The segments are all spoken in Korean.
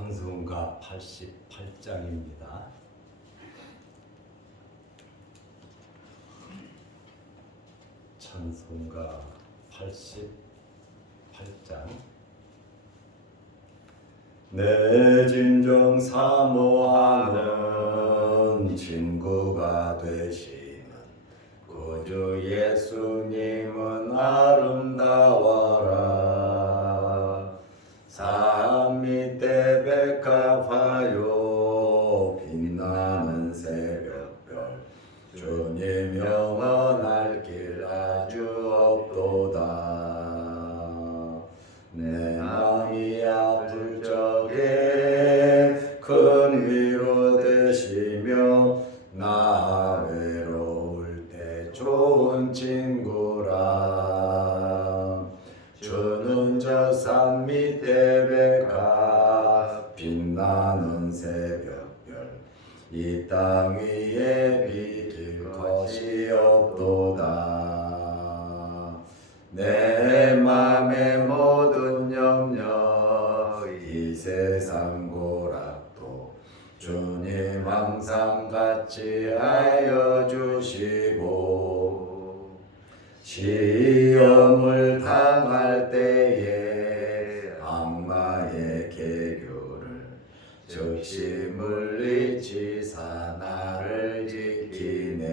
찬송가 88장입니다. 찬송가 88장. 내 진정 사모하는 친구가 되시는 구주 예수님은 아름다워라. 산 밑에 백합화요 빛나는 새벽별 주님 영원할 길 아주 없도다. 내 마음이 아플 적에 큰 위로 되시며 나 외로울 때 좋은 친구라. 주는 저 산 밑에 백합 빛나는 새벽별 이 땅 위에 비길 것이 없도다. 내 맘의 모든 염려 이 세상 고락도 주님 항상 같이 하여 주시고 시험을 당할 때에 악마의 계교를 즉시 물리치사 나를 지키네.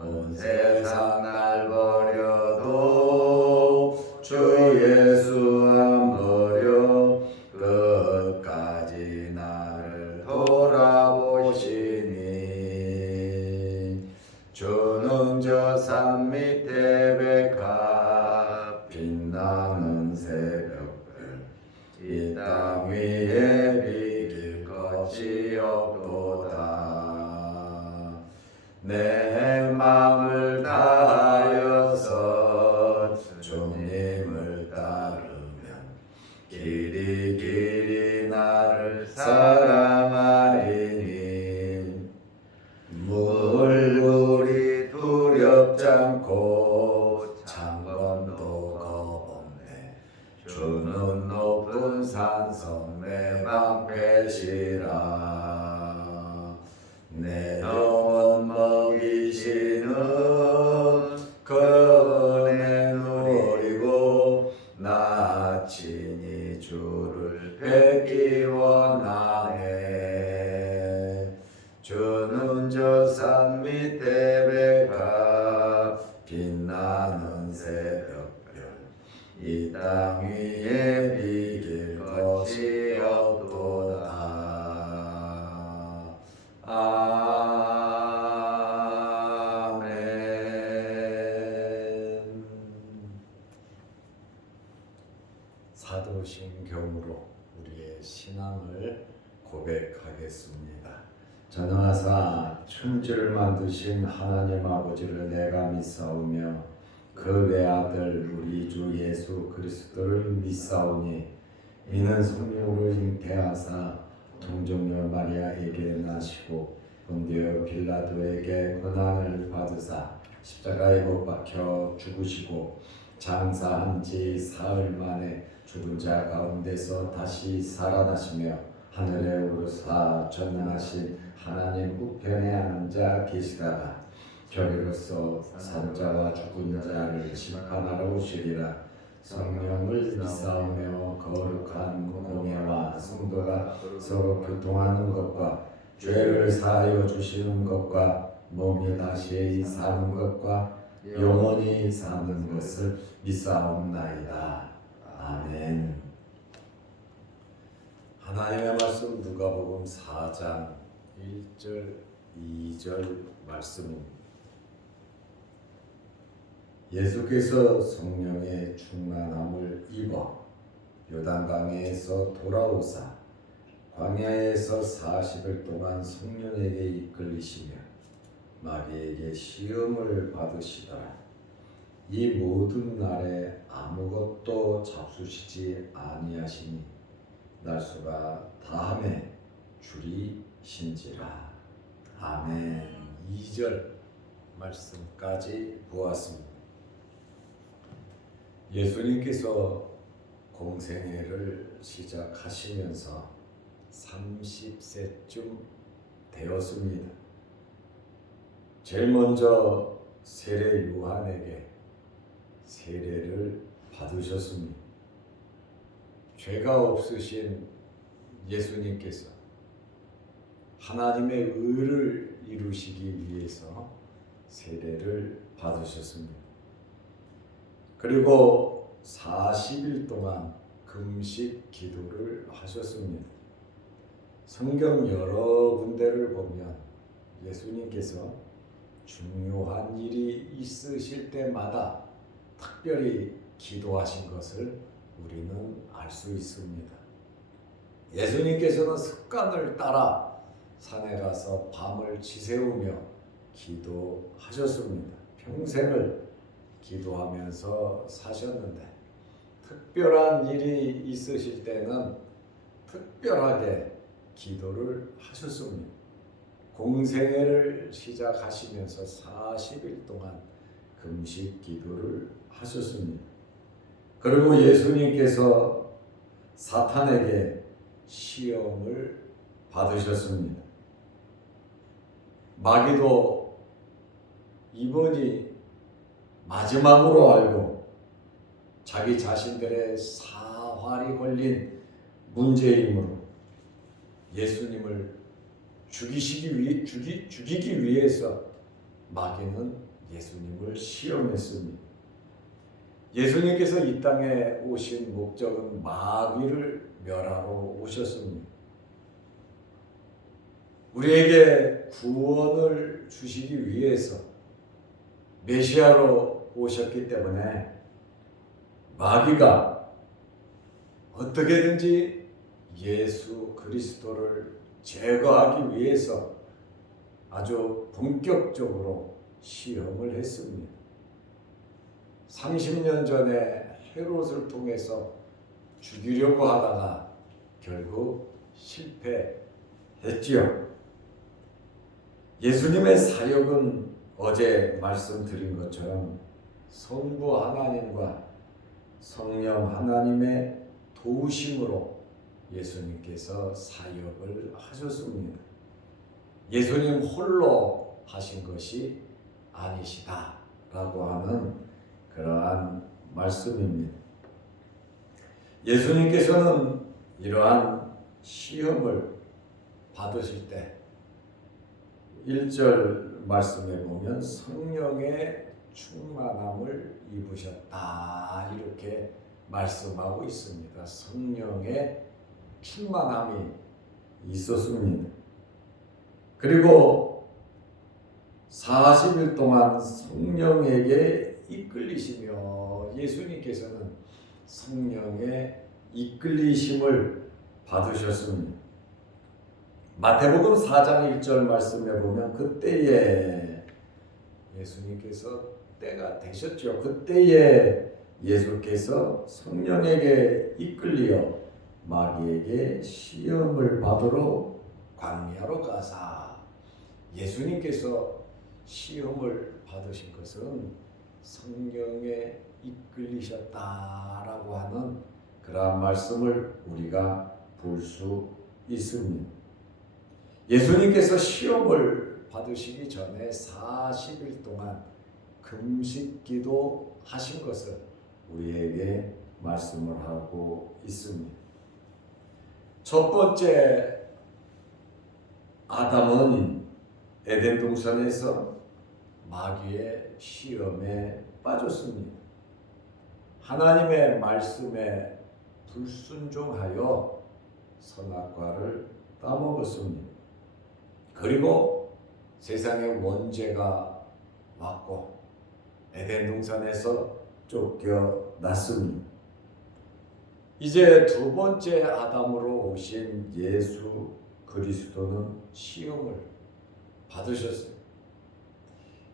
온 세상 날 버려도 주 예수 안 버려 끝까지 나를 돌아보시니. 주는 저 산 밑에 백합 빛나는 새벽별 이 땅 위에 비길 것이 없도다. 내 마음을 다하여서 주님을 따르면 길이 나를 사랑하리니. 물불이 두렵지 않고 창검도 겁없네. 주는 높은 산성 내 방패시라. 내 영혼 먹이시는 그 은혜 누리고 나 친히 주를 뵙기 원하네. 주는 저 산 밑에 백합 빛나는 새벽별 이 땅 위에 비길 것이 없도다. 아멘. 사도신경으로 우리의 신앙을 고백하겠습니다. 전하사 천지를 만드신 하나님 아버지를 내가 믿사오며 그 외아들 우리 주 예수 그리스도를 믿사오니 이는 성령으로 잉태하사 동정녀 마리아에게 나시고 본디오 빌라도에게 고난을 받으사 십자가에 못 박혀 죽으시고 장사한 지 사흘 만에 죽은 자 가운데서 다시 살아나시며 하늘에 오르사 전능하신 하나님 우편에 앉아 계시다가 저리로서 산자와 죽은 자를 심판하러 오시리라. 성령을 믿사오며 거룩한 공예와 성도가 서로 교통하는 것과 죄를 사하여 주시는 것과 몸이 다시 사는 것과 영원히 사는 것을 믿사옵나이다. 아멘. 하나님의 말씀 누가복음 4장 1절 2절 말씀입니다. 예수께서 성령의 충만함을 입어 요단강에서 돌아오사 광야에서 40일 동안 성령에게 이끌리시며 마귀에게 시험을 받으시더라. 이 모든 날에 아무것도 잡수시지 아니하시니 날수가 다함에 줄이신지라. 아멘. 2절 말씀까지 보았습니다. 예수님께서 공생애를 시작하시면서 30세쯤 되었습니다. 제일 먼저 세례 요한에게 세례를 받으셨습니다. 죄가 없으신 예수님께서 하나님의 의를 이루시기 위해서 세례를 받으셨습니다. 그리고 40일 동안 금식 기도를 하셨습니다. 성경 여러 군데를 보면 예수님께서 중요한 일이 있으실 때마다 특별히 기도하신 것을 우리는 알 수 있습니다. 예수님께서는 습관을 따라 산에 가서 밤을 지새우며 기도하셨습니다. 평생을 기도하면서 사셨는데 특별한 일이 있으실 때는 특별하게 기도를 하셨습니다. 공생애를 시작하시면서 40일 동안 금식 기도를 하셨습니다. 그리고 예수님께서 사탄에게 시험을 받으셨습니다. 마귀도 이번이 마지막으로 알고 자기 자신들의 사활이 걸린 문제이므로 예수님을 죽이기 위해서 마귀는 예수님을 시험했습니다. 예수님께서 이 땅에 오신 목적은 마귀를 멸하러 오셨습니다. 우리에게 구원을 주시기 위해서 메시아로 오셨기 때문에 마귀가 어떻게든지 예수 그리스도를 제거하기 위해서 아주 본격적으로 시험을 했습니다. 30년 전에 헤롯을 통해서 죽이려고 하다가 결국 실패했지요. 예수님의 사역은 어제 말씀드린 것처럼 성부 하나님과 성령 하나님의 도우심으로 예수님께서 사역을 하셨습니다. 예수님 홀로 하신 것이 아니시다라고 하는 그러한 말씀입니다. 예수님께서는 이러한 시험을 받으실 때 1절 말씀에 보면 성령의 충만함을 입으셨다 이렇게 말씀하고 있습니다. 성령의 충만함이 있었습니다. 그리고 40일 동안 성령에게 이끌리시며 예수님께서는 성령의 이끌리심을 받으셨습니다. 마태복음 4장 1절 말씀에 보면 그때에 예수님께서 때가 되셨죠. 그때에 예수께서 성령에게 이끌리어 마귀에게 시험을 받으러 광야로 가사 예수님께서 시험을 받으신 것은 성령에 이끌리셨다라고 하는 그러한 말씀을 우리가 볼 수 있습니다. 예수님께서 시험을 받으시기 전에 40일 동안 금식기도 하신 것을 우리에게 말씀을 하고 있습니다. 첫 번째 아담은 에덴 동산에서 마귀의 시험에 빠졌습니다. 하나님의 말씀에 불순종하여 선악과를 따먹었습니다. 그리고 세상에 원죄가 왔고 에덴 동산에서 쫓겨났습니다. 이제 두 번째 아담으로 오신 예수 그리스도는 시험을 받으셨어요.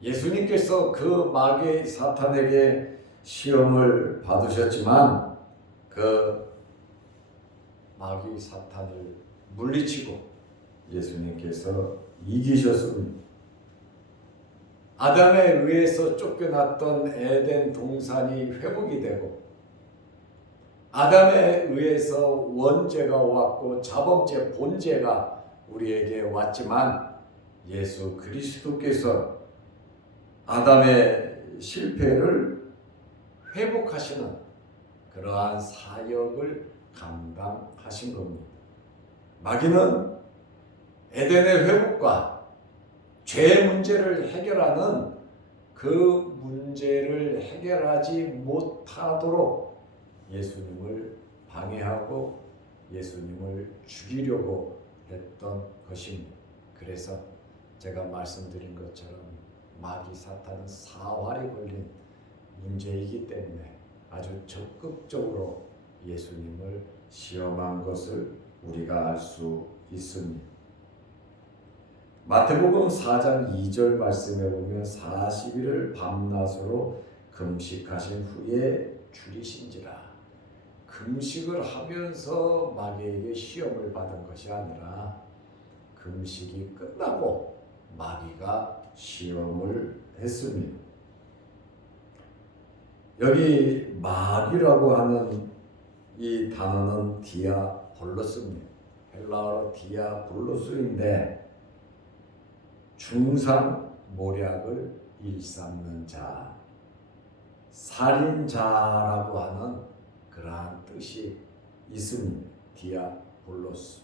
예수님께서 그 마귀 사탄에게 시험을 받으셨지만 그 마귀 사탄을 물리치고 예수님께서 이기셨습니다. 아담에 의해서 쫓겨났던 에덴 동산이 회복이 되고 아담에 의해서 원죄가 왔고 자범죄 본죄가 우리에게 왔지만 예수 그리스도께서 아담의 실패를 회복하시는 그러한 사역을 감당하신 겁니다. 마귀는 에덴의 회복과 죄 문제를 해결하는 그 문제를 해결하지 못하도록 예수님을 방해하고 예수님을 죽이려고 했던 것입니다. 그래서 제가 말씀드린 것처럼 마귀 사탄은 사활이 걸린 문제이기 때문에 아주 적극적으로 예수님을 시험한 것을 우리가 알 수 있습니다. 마태복음 4장 2절 말씀에 보면 40일을 밤낮으로 금식하신 후에 줄이신지라. 금식을 하면서 마귀에게 시험을 받은 것이 아니라 금식이 끝나고 마귀가 시험을 했습니다. 여기 마귀라고 하는 이 단어는 디아볼로스입니다. 헬라어로 디아볼로스인데 중상모략을 일삼는 자, 살인자라고 하는 그러한 뜻이 있습니다. 디아볼로스.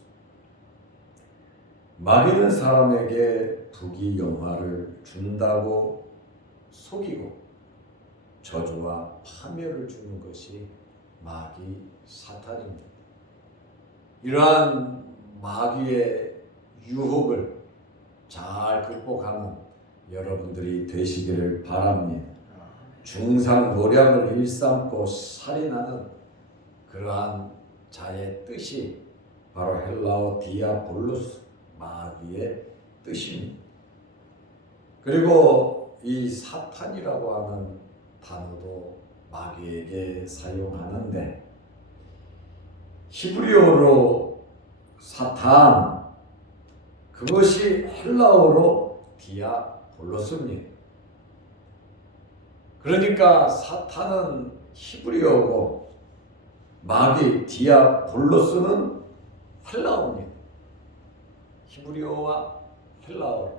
마귀는 사람에게 부귀영화를 준다고 속이고 저주와 파멸을 주는 것이 마귀 사탄입니다. 이러한 마귀의 유혹을 잘 극복하는 여러분들이 되시기를 바랍니다. 중상모략을 일삼고 살인하는 그러한 자의 뜻이 바로 헬라어 디아볼로스, 마귀의 뜻입니다. 그리고 이 사탄이라고 하는 단어도 마귀에게 사용하는데 히브리어로 사탄, 그것이 헬라어로 디아볼로스입니다. 그러니까 사탄은 히브리어고 마귀 디아볼로스는 헬라어입니다. 히브리어와 헬라어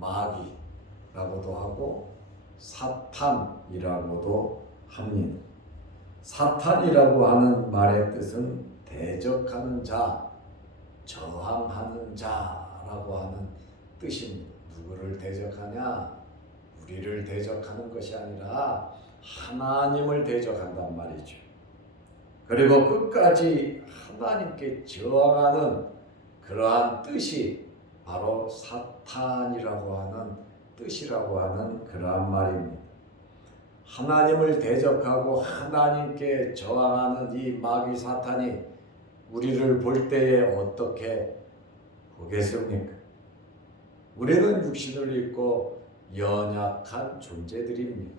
마귀라고도 하고 사탄이라고도 합니다. 사탄이라고 하는 말의 뜻은 대적하는 자, 저항하는 자라고 하는 뜻입니다. 누구를 대적하냐? 우리를 대적하는 것이 아니라 하나님을 대적한단 말이죠. 그리고 끝까지 하나님께 저항하는 그러한 뜻이 바로 사탄이라고 하는 뜻이라고 하는 그러한 말입니다. 하나님을 대적하고 하나님께 저항하는 이 마귀 사탄이 우리를 볼 때에 어떻게 보겠습니까? 우리는 육신을 입고 연약한 존재들입니다.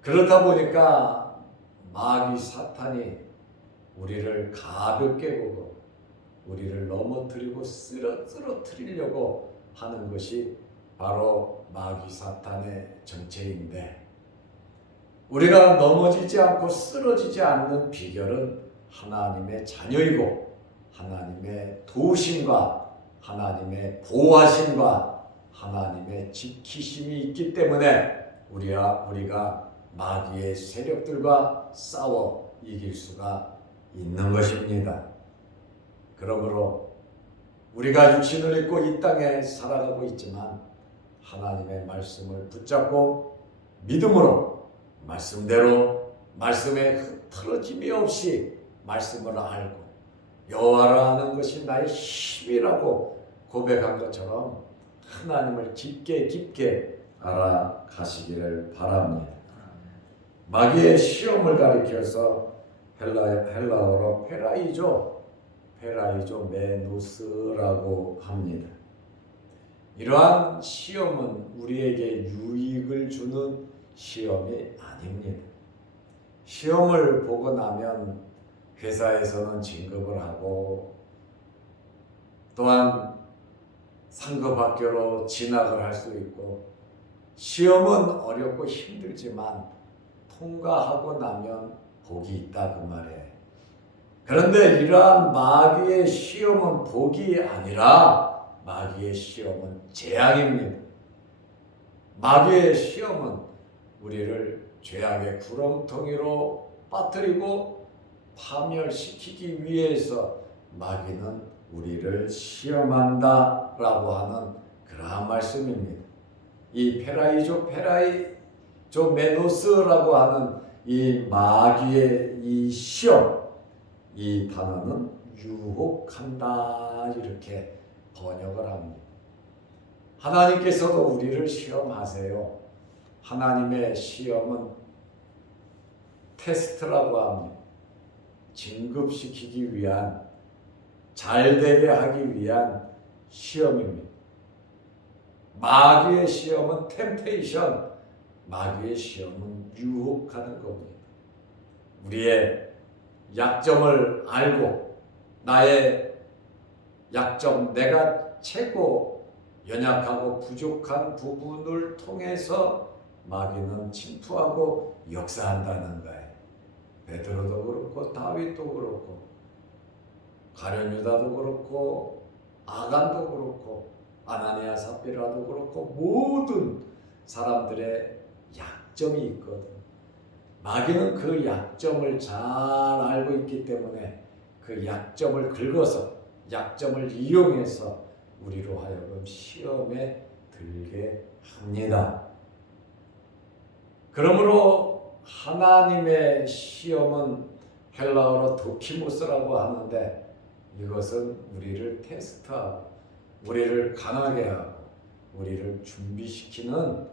그렇다 보니까 마귀 사탄이 우리를 가볍게 보고 우리를 넘어뜨리고 쓰러뜨리려고 하는 것이 바로 마귀 사탄의 정체인데, 우리가 넘어지지 않고 쓰러지지 않는 비결은 하나님의 자녀이고 하나님의 도우심과 하나님의 보호하심과 하나님의 지키심이 있기 때문에 우리가 마귀의 세력들과 싸워 이길 수가 있는 것입니다. 그러므로 우리가 육신을 입고 이 땅에 살아가고 있지만 하나님의 말씀을 붙잡고 믿음으로 말씀대로 말씀에 흐트러짐이 없이 말씀을 알고 여호와라 하는 것이 나의 힘이라고 고백한 것처럼 하나님을 깊게 알아가시기를 바랍니다. 마귀의 시험을 가리켜서 헬라어로 페라이조 메누스라고 합니다. 이러한 시험은 우리에게 유익을 주는 시험이 아닙니다. 시험을 보고 나면 회사에서는 진급을 하고 또한 상급학교로 진학을 할 수 있고, 시험은 어렵고 힘들지만 통과하고 나면 복이 있다 그 말에. 그런데 이러한 마귀의 시험은 복이 아니라 마귀의 시험은 재앙입니다. 마귀의 시험은 우리를 죄악의 구렁텅이로 빠뜨리고 파멸시키기 위해서 마귀는 우리를 시험한다라고 하는 그러한 말씀입니다. 이 페라이조메노스라고 하는 이 마귀의 이 시험, 이 단어는 유혹한다 이렇게 번역을 합니다. 하나님께서도 우리를 시험하세요. 하나님의 시험은 테스트라고 합니다. 진급시키기 위한, 잘되게 하기 위한 시험입니다. 마귀의 시험은 템테이션, 마귀의 시험은 유혹하는 겁니다. 우리의 약점을 알고 나의 약점, 내가 최고 연약하고 부족한 부분을 통해서 마귀는 침투하고 역사한다는 거예요. 베드로도 그렇고 다윗도 그렇고 가룟 유다도 그렇고 아간도 그렇고 아나니아 삽비라도 그렇고 모든 사람들의 약점이 있거든. 마귀는 그 약점을 잘 알고 있기 때문에 그 약점을 긁어서, 약점을 이용해서 우리로 하여금 시험에 들게 합니다. 그러므로 하나님의 시험은 헬라어로 도키모스라고 하는데, 이것은 우리를 테스트하고 우리를 강하게 하고 우리를 준비시키는,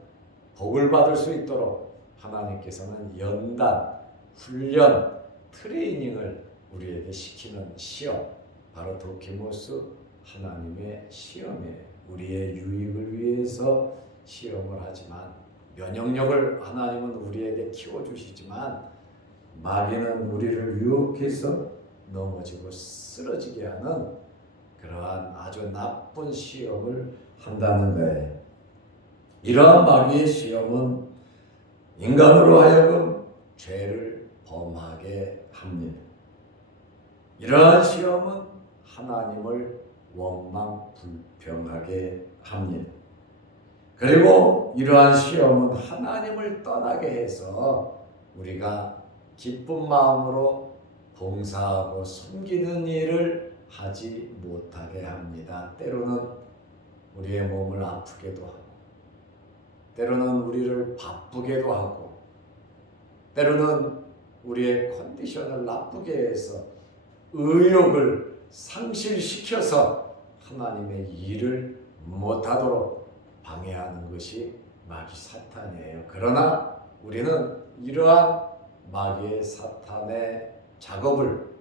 복을 받을 수 있도록 하나님께서는 연단, 훈련, 트레이닝을 우리에게 시키는 시험, 바로 도키모스, 하나님의 시험이에요. 우리의 유익을 위해서 시험을 하지만, 면역력을 하나님은 우리에게 키워주시지만 마귀는 우리를 유혹해서 넘어지고 쓰러지게 하는 그러한 아주 나쁜 시험을 한다는 거예요. 이러한 마귀의 시험은 인간으로 하여금 죄를 범하게 합니다. 이러한 시험은 하나님을 원망 불평하게 합니다. 그리고 이러한 시험은 하나님을 떠나게 해서 우리가 기쁜 마음으로 봉사하고 섬기는 일을 하지 못하게 합니다. 때로는 우리의 몸을 아프게도 하고, 때로는 우리를 바쁘게도 하고, 때로는 우리의 컨디션을 나쁘게 해서 의욕을 상실시켜서 하나님의 일을 못하도록 방해하는 것이 마귀 사탄이에요. 그러나 우리는 이러한 마귀의 사탄의 작업을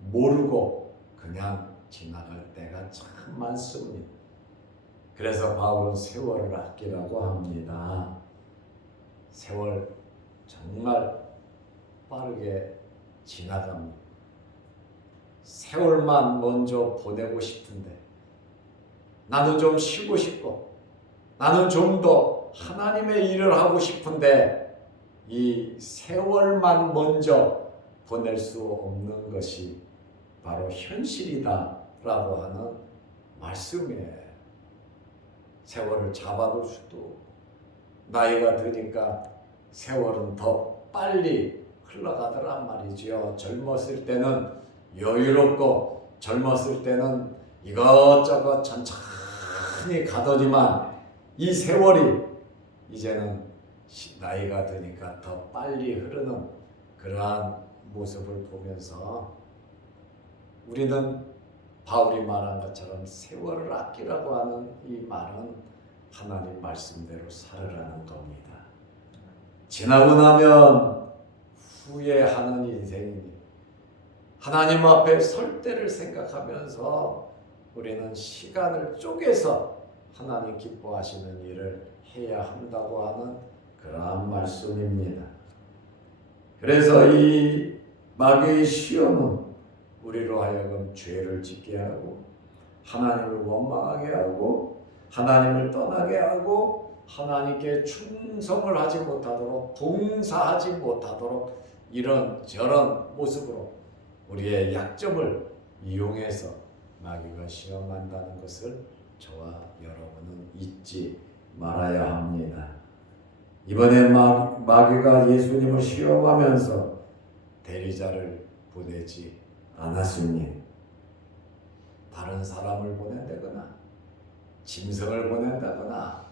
모르고 그냥 지나갈 때가 참 많습니다. 그래서 바울은 세월을 아끼라고 합니다. 세월 정말 빠르게 지나갑니다. 세월만 먼저 보내고 싶은데, 나는 좀 쉬고 싶고, 나는 좀 더 하나님의 일을 하고 싶은데, 이 세월만 먼저 보낼 수 없는 것이 바로 현실이다라고 하는 말씀이에요. 세월을 잡아둘 수도 없고, 나이가 드니까 세월은 더 빨리 흘러가더란 말이지요. 젊었을 때는 여유롭고, 젊었을 때는 이것저것 천천히 가더니만 이 세월이 이제는 나이가 드니까 더 빨리 흐르는 그러한 모습을 보면서 우리는 바울이 말한 것처럼 세월을 아끼라고 하는 이 말은 하나님 말씀대로 살으라는 겁니다. 지나고 나면 후회하는 인생이니 하나님 앞에 설 때를 생각하면서 우리는 시간을 쪼개서 하나님 기뻐하시는 일을 해야 한다고 하는 그러한 말씀입니다. 그래서 이 마귀의 시험은 우리로 하여금 죄를 짓게 하고, 하나님을 원망하게 하고, 하나님을 떠나게 하고, 하나님께 충성을 하지 못하도록, 봉사하지 못하도록 이런 저런 모습으로 우리의 약점을 이용해서 마귀가 시험한다는 것을 저와 여러분은 잊지 말아야 합니다. 이번에 마귀가 예수님을 시험하면서 대리자를 보내지 않았으니 다른 사람을 보낸다거나 짐승을 보낸다거나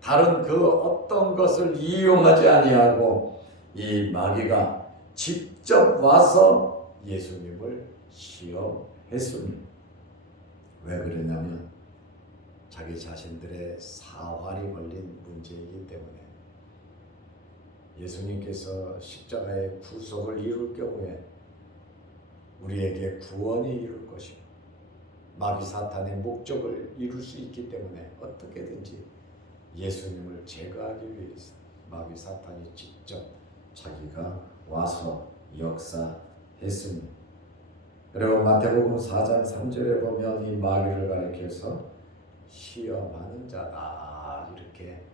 다른 그 어떤 것을 이용하지 아니하고 이 마귀가 직접 와서 예수님을 시험했습니다. 왜 그러냐면 자기 자신들의 사활이 걸린 문제이기 때문에 예수님께서 십자가의 구속을 이룰 경우에 우리에게 구원이 이룰 것이고 마귀 사탄의 목적을 이룰 수 있기 때문에 어떻게든지 예수님을 제거하기 위해서 마귀 사탄이 직접 자기가 와서 역사했습니다. 그리고 마태복음 4장 3절에 보면 이 마귀를 가리켜서 시험하는 자다 이렇게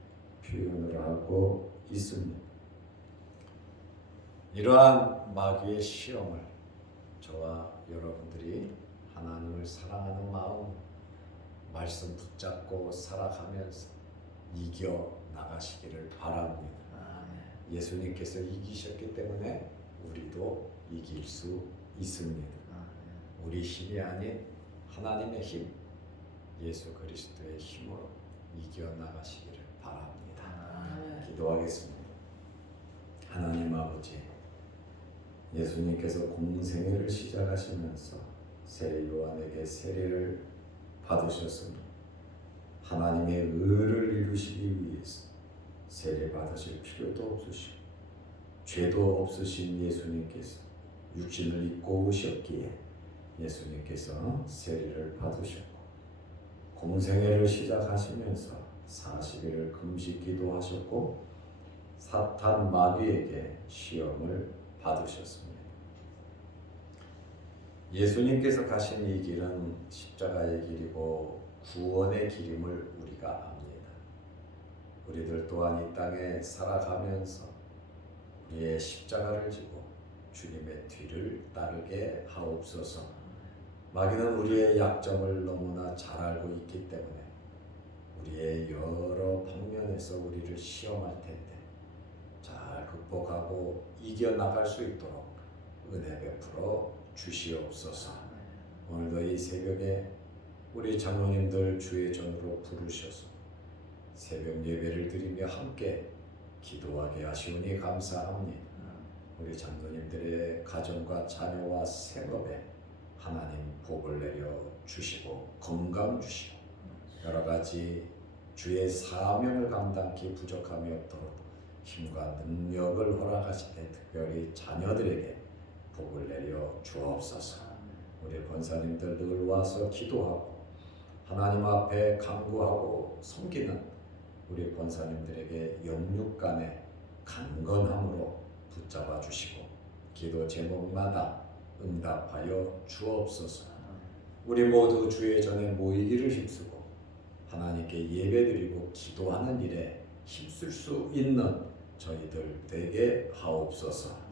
표현을 하고 있습니다. 이러한 마귀의 시험을 저와 여러분들이 하나님을 사랑하는 마음 말씀 붙잡고 살아가면서 이겨 나가시기를 바랍니다. 예수님께서 이기셨기 때문에 우리도 이길 수 있습니다. 우리 힘이 아닌 하나님의 힘, 예수 그리스도의 힘으로 이겨 나가시기를 바랍니다. 기도하겠습니다. 하나님 아버지, 예수님께서 공생애를 시작하시면서 세례 요한에게 세례를 받으셨습니다. 하나님의 의를 이루시기 위해서 세례 받으실 필요도 없으시고 죄도 없으신 예수님께서 육신을 입고 오셨기에 예수님께서 세례를 받으셨고 공생애를 시작하시면서 40일을 금식 기도하셨고 사탄 마귀에게 시험을 받으셨습니다. 예수님께서 가신 이 길은 십자가의 길이고 구원의 길임을 우리가 압니다. 우리들 또한 이 땅에 살아가면서 우리의 십자가를 지고 주님의 뒤를 따르게 하옵소서. 마귀는 우리의 약점을 너무나 잘 알고 있기 때문에 우리의 여러 방면에서 우리를 시험할 텐데 잘 극복하고 이겨나갈 수 있도록 은혜 베풀어 주시옵소서. 오늘도 이 새벽에 우리 장로님들 주의 전으로 부르셔서 새벽 예배를 드리며 함께 기도하게 하시오니 감사합니다. 우리 장로님들의 가정과 자녀와 생업에 하나님 복을 내려 주시고 건강 주시고 여러 가지 주의 사명을 감당기 부족함이 없도록 힘과 능력을 허락하시되 특별히 자녀들에게 복을 내려 주옵소서. 우리 권사님들 늘 와서 기도하고 하나님 앞에 간구하고 섬기는 우리 권사님들에게 영육 간의 강건함으로 붙잡아 주시고 기도 제목마다 응답하여 주옵소서. 우리 모두 주의 전에 모이기를 힘쓰고 하나님께 예배드리고 기도하는 일에 힘쓸 수 있는 저희들 되게 하옵소서.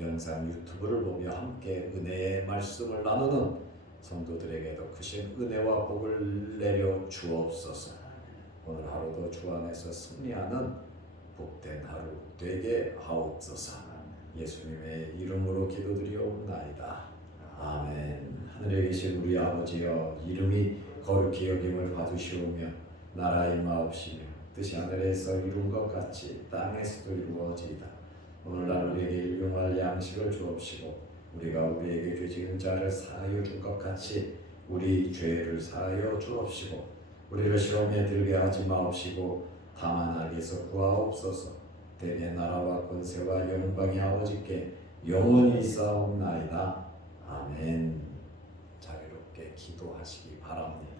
영상 유튜브를 보며 함께 은혜의 말씀을 나누는 성도들에게도 크신 은혜와 복을 내려 주옵소서. 오늘 하루도 주 안에서 승리하는 복된 하루 되게 하옵소서. 예수님의 이름으로 기도드리옵나이다. 아멘. 하늘에 계신 우리 아버지여, 이름이 거룩히 여김을 받으시오며 나라의 임하옵시며 뜻이 하늘에서 이룬 것 같이 땅에서도 이루어지이다. 오늘날 우리에게 일용할 양식을 주옵시고 우리가 우리에게 죄 지은 자를 사하여 줄 것 같이 우리 죄를 사하여 주옵시고 우리를 시험에 들게 하지 마옵시고 다만 악에서 구하옵소서. 대개 나라와 권세와 영광이 아버지께 영원히 있사옵나이다. 아멘. 자유롭게 기도하시기 바랍니다.